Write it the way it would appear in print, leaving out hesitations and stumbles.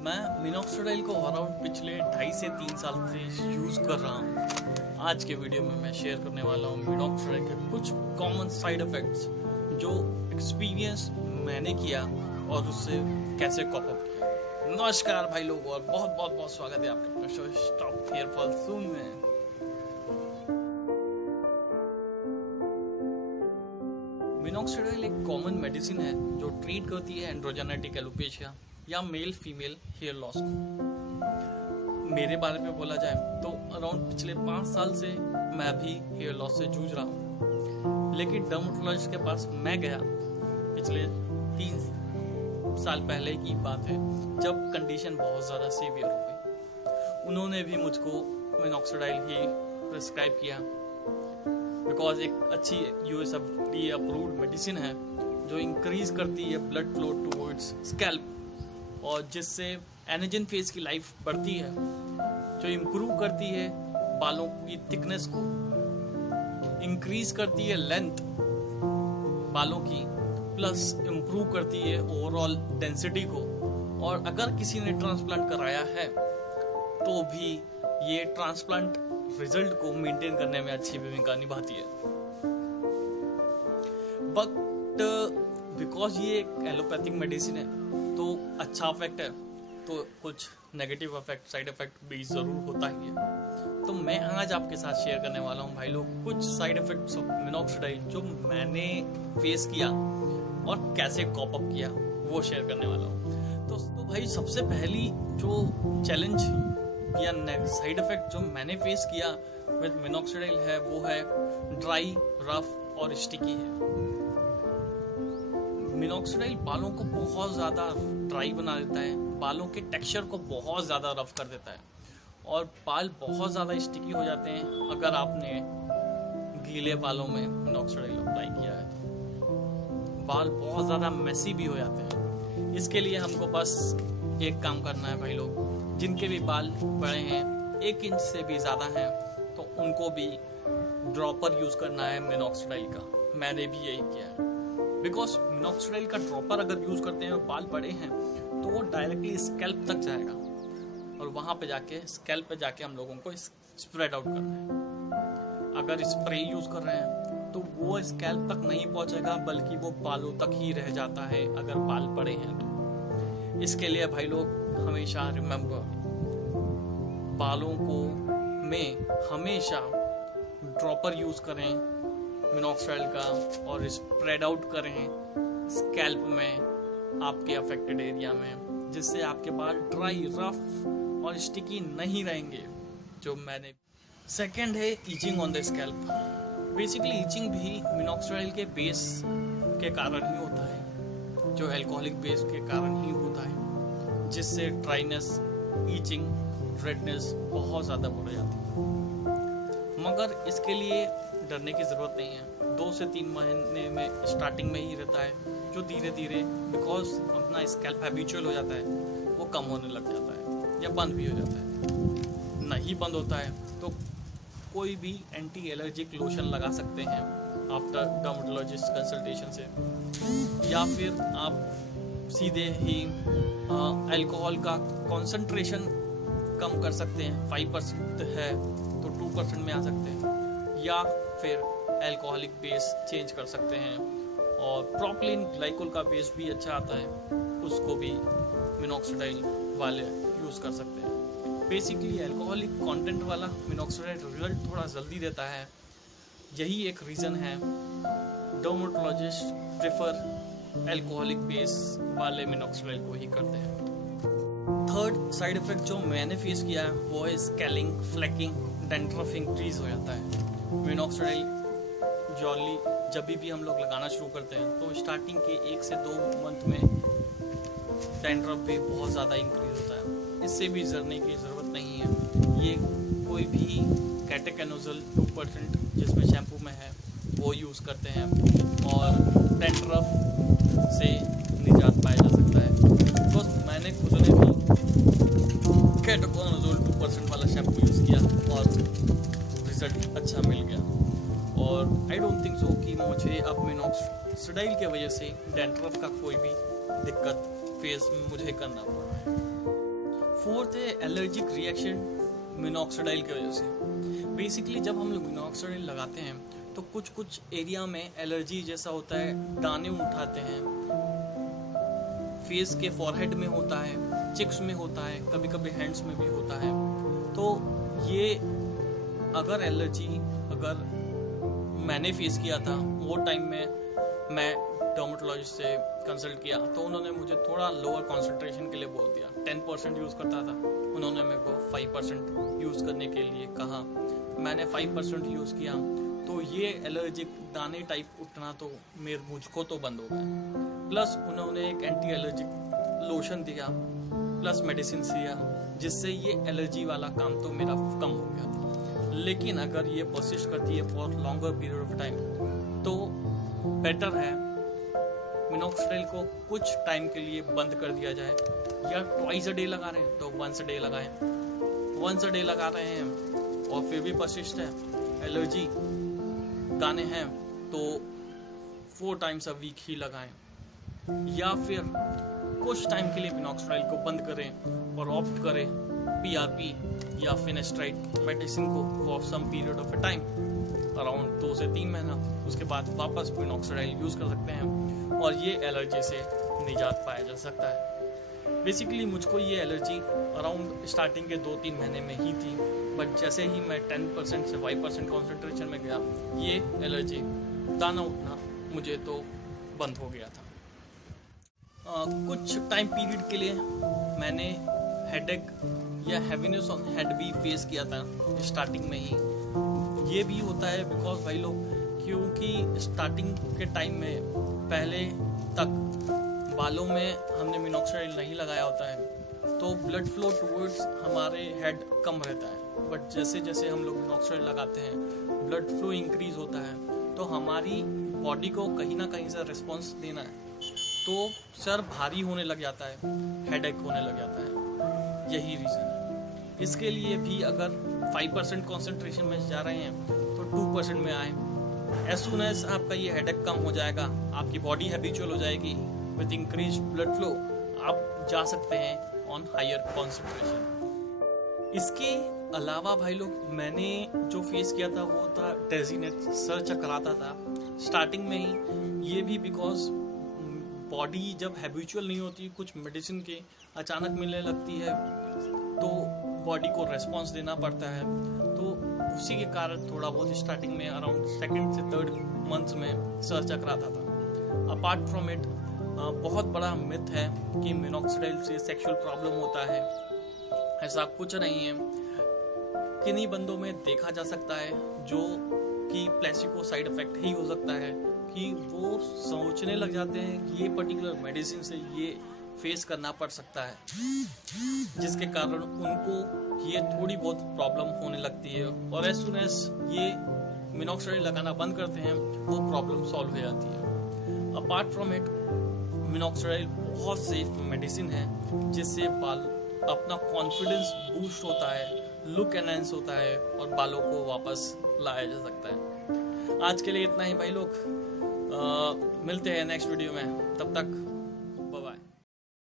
मैं मिनॉक्सिडिल को अराउंड पिछले 2.5 से 3 साल से यूज़ कर रहा हूँ। आज के वीडियो में मैं शेयर करने वाला हूँ मिनॉक्सिडिल के कुछ कॉमन साइड इफ़ेक्ट्स जो एक्सपीरियंस मैंने किया और उससे कैसे कॉप अप किया। नमस्कार भाई लोग और बहुत बहुत बहुत स्वागत है आपके अपने शो स्टॉप हियर फॉर सून में। मिनॉक्सिडिल एक कॉमन मेडिसिन है जो ट्रीट करती है एंड्रोजेनेटिक एलोपेशिया या मेल फीमेल हेयर लॉस को। मेरे बारे में बोला जाए तो अराउंड पिछले 5 साल से मैं भी हेयर लॉस से जूझ रहा हूँ, लेकिन डर्मेटोलॉजिस्ट के पास मैं गया पिछले 3 साल पहले की बात है, जब कंडीशन बहुत ज़्यादा सीवियर हो गई। उन्होंने भी मुझको मिनॉक्सिडिल ही प्रिस्क्राइब किया, बिकॉज एक अच्छी यूएसएफडीए अप्रूव्ड मेडिसिन है जो इंक्रीज करती है ब्लड फ्लो टूवर्ड्स स्कैल्प और जिससे एनर्जन फेज की लाइफ बढ़ती है, जो इम्प्रूव करती है बालों की थिकनेस को, इंक्रीज करती है लेंथ बालों की, प्लस इम्प्रूव करती है ओवरऑल डेंसिटी को। और अगर किसी ने ट्रांसप्लांट कराया है तो भी ये ट्रांसप्लांट रिजल्ट को मेंटेन करने में अच्छी भूमिका निभाती है। बट बिकॉज ये एक एलोपैथिक मेडिसिन है तो अच्छा इफेक्ट है, तो कुछ नेगेटिव इफेक्ट साइड इफेक्ट भी जरूर होता ही है। तो मैं आज आपके साथ शेयर करने वाला हूँ भाई लोग कुछ साइड इफेक्ट्स ऑफ मिनॉक्सिडिल जो मैंने फेस किया और कैसे कॉप अप किया वो शेयर करने वाला हूँ। तो भाई सबसे पहली जो चैलेंज या साइड इफेक्ट जो मैंने फेस किया विद मिनॉक्सिडिल है वो है ड्राई, रफ और स्टिकी है। मिनॉक्सिडिल बालों को बहुत ज़्यादा ड्राई बना देता है, बालों के टेक्सचर को बहुत ज़्यादा रफ कर देता है और बाल बहुत ज़्यादा स्टिकी हो जाते हैं अगर आपने गीले बालों में मिनॉक्सिडिल अप्लाई किया है। बाल बहुत ज़्यादा मेसी भी हो जाते हैं। इसके लिए हमको बस एक काम करना है भाई लोग, जिनके भी बाल बड़े हैं 1 इंच से भी ज़्यादा हैं तो उनको भी ड्रॉपर यूज़ करना है मिनॉक्सिडिल का। मैंने भी यही किया है, बिकॉज मिनॉक्सिडिल का ड्रॉपर अगर यूज़ करते हैं और बाल बड़े हैं तो वो डायरेक्टली स्कैल्प तक जाएगा और वहाँ पे जाके स्कैल्प पे जाके हम लोगों को स्प्रेड आउट करना है। अगर स्प्रे यूज़ कर रहे हैं तो वो स्कैल्प तक नहीं पहुँचेगा, बल्कि वो बालों तक ही रह जाता है अगर बाल बड़े हैं तो। इसके लिए भाई लोग हमेशा रिमेम्बर, बालों को में हमेशा ड्रॉपर यूज़ करें मिनॉक्सिडिल का और स्प्रेड आउट करें स्कैल्प में आपके अफेक्टेड एरिया में, जिससे आपके बाल ड्राई, रफ और स्टिकी नहीं रहेंगे। जो मैंने सेकंड है itching on the scalp. Basically itching भी मिनॉक्सिडिल के बेस के कारण ही होता है, जो अल्कोहलिक बेस के कारण ही होता है, जिससे ड्राइनेस, ईचिंग, रेडनेस बहुत ज़्यादा बढ़ जाती है। मगर इसके लिए डरने की ज़रूरत नहीं है। 2 से 3 महीने में स्टार्टिंग में ही रहता है, जो धीरे धीरे बिकॉज अपना स्कैल्प हैबिचुअल हो जाता है वो कम होने लग जाता है या बंद भी हो जाता है। नहीं बंद होता है तो कोई भी एंटी एलर्जिक लोशन लगा सकते हैं आफ्टर डर्मेटोलॉजिस्ट कंसल्टेशन से, या फिर आप सीधे ही अल्कोहल का कॉन्सेंट्रेशन कम कर सकते हैं। 5% है तो 2% में आ सकते हैं, या फिर अल्कोहलिक बेस चेंज कर सकते हैं। और प्रोपिलीन ग्लाइकोल का बेस भी अच्छा आता है, उसको भी मिनॉक्सिडिल वाले यूज़ कर सकते हैं। बेसिकली अल्कोहलिक कंटेंट वाला मिनॉक्सिडिल रिजल्ट थोड़ा जल्दी देता है, यही एक रीज़न है डर्मेटोलॉजिस्ट प्रेफर अल्कोहलिक बेस वाले मिनॉक्सिडिल को ही करते हैं। थर्ड साइड इफेक्ट जो मैंने फेस किया है वो है स्केलिंग, फ्लैकिंग, डैंड्रफ इंक्रीज हो जाता है। मिनॉक्सिडिल जॉली जब भी हम लोग लगाना शुरू करते हैं तो स्टार्टिंग के 1 से 2 मंथ में डैंड्रफ भी बहुत ज़्यादा इंक्रीज होता है। इससे भी डरने की ज़रूरत नहीं है। ये कोई भी कैटेकेनोजल 2% जिसमें शैम्पू में है वो यूज़ करते हैं और डैंड्रफ से निजात पाया जा सकता है। तो मैंने खुद ने भी कैटेकेनोजल 2% वाला शैम्पू यूज़ किया और रिजल्ट अच्छा मिल गया। और आई डोंट थिंक सो कि मुझे अब मिनॉक्सिडिल की वजह से डैंड्रफ का कोई भी दिक्कत फेस मुझे करना पड़ रहा है। फोर्थ है एलर्जिक रिएक्शन मिनॉक्सिडाइल की वजह से। बेसिकली जब हम लोग मिनॉक्सिडाइल लगाते हैं तो कुछ कुछ एरिया में एलर्जी जैसा होता है, दाने उठाते हैं, फेस के फॉरहेड में होता है, चिक्स में होता है, कभी कभी हैंड्स में भी होता है। तो ये अगर एलर्जी अगर मैंने फेस किया था, वो टाइम में मैं डर्मेटोलॉजिस्ट से कंसल्ट किया तो उन्होंने मुझे थोड़ा लोअर कॉन्सेंट्रेशन के लिए बोल दिया। 10% यूज़ करता था, उन्होंने मेरे को 5% यूज़ करने के लिए कहा। मैंने 5% यूज़ किया तो ये एलर्जिक दाने टाइप उठना तो मुझको तो बंद हो गया। प्लस उन्होंने एक एंटी एलर्जिक लोशन दिया, प्लस मेडिसिन दिया, जिससे ये एलर्जी वाला काम तो मेरा कम हो गया। लेकिन अगर ये परसिस्ट करती है for longer period of time तो बेटर है मिनॉक्सिडाइल को कुछ टाइम के लिए बंद कर दिया जाए, या ट्वाइस अ डे लगा रहे हैं तो वंस अ डे लगाएं। वंस अ डे लगा रहे हैं और फिर भी परसिस्ट है, एलर्जी दाने हैं, तो 4 टाइम्स अ वीक ही लगाएं। या फिर कुछ टाइम के लिए मिनॉक्सिडाइल को बंद करें और ऑप्ट करें PRP या फिनेस्ट्राइड मेडिसिन को for some period of a time, around 2 से 3 महीना। उसके बाद वापस मिनॉक्सिडाइल यूज़ कर सकते हैं और ये एलर्जी से निजात पाया जा सकता है। बेसिकली मुझको ये एलर्जी अराउंड स्टार्टिंग के 2-3 महीने में ही थी, बट जैसे ही मैं 10% से 5% कॉन्सेंट्रेशन में गया, ये एलर्जी दाना उठना मुझे तो बंद हो गया था। कुछ टाइम पीरियड के लिए मैंने हेडेक या हैवीनेस ऑन हेड भी फेस किया था स्टार्टिंग में ही। ये भी होता है बिकॉज भाई लोग, क्योंकि स्टार्टिंग के टाइम में पहले तक बालों में हमने मिनॉक्सिडाइल नहीं लगाया होता है तो ब्लड फ्लो टूवर्ड्स हमारे हेड कम रहता है। बट जैसे जैसे हम लोग मिनॉक्सिडाइल लगाते हैं ब्लड फ्लो इंक्रीज होता है, तो हमारी बॉडी को कहीं ना कहीं से रिस्पॉन्स देना है, तो सर भारी होने लग जाता है, हेडेक होने लग जाता है। यही रीज़न है। इसके लिए भी अगर 5% कॉन्सेंट्रेशन में जा रहे हैं तो 2% में आए। एज सुन एज आपका ये हेडेक कम हो जाएगा, आपकी बॉडी हैबिचुअल हो जाएगी, विद इंक्रीज ब्लड फ्लो आप जा सकते हैं ऑन हायर कॉन्सेंट्रेशन। इसके अलावा भाई लोग, मैंने जो फेस किया था वो था डेजीनेस, सर चकराता था स्टार्टिंग में ही। ये भी बिकॉज बॉडी जब हैबिचुअल नहीं होती, कुछ मेडिसिन के अचानक मिलने लगती है तो बॉडी को रेस्पॉन्स देना पड़ता है, तो उसी के कारण थोड़ा बहुत स्टार्टिंग में अराउंड 2nd से 3rd मंथ में सर चकराता था। अपार्ट फ्रॉम इट बहुत बड़ा मिथ है कि मिनॉक्सिडाइल से सेक्सुअल प्रॉब्लम होता है। ऐसा कुछ नहीं है। किन्हीं बंदों में देखा जा सकता है जो कि प्लेसिबो साइड इफेक्ट ही हो सकता है कि वो सोचने लग जाते हैं कि ये पर्टिकुलर मेडिसिन से ये फेस करना पड़ सकता है, जिसके कारण उनको ये थोड़ी बहुत प्रॉब्लम होने लगती है, और एज सुन एज ये मिनॉक्सिडाइल लगाना बंद करते हैं वो प्रॉब्लम सॉल्व हो जाती है। अपार्ट फ्रॉम इट मिनॉक्सिडाइल बहुत सेफ मेडिसिन है, जिससे बाल अपना कॉन्फिडेंस बूस्ट होता है, लुक एनहांस होता है और बालों को वापस लाया जा सकता है। आज के लिए इतना ही भाई लोग, मिलते हैं नेक्स्ट वीडियो में। तब तक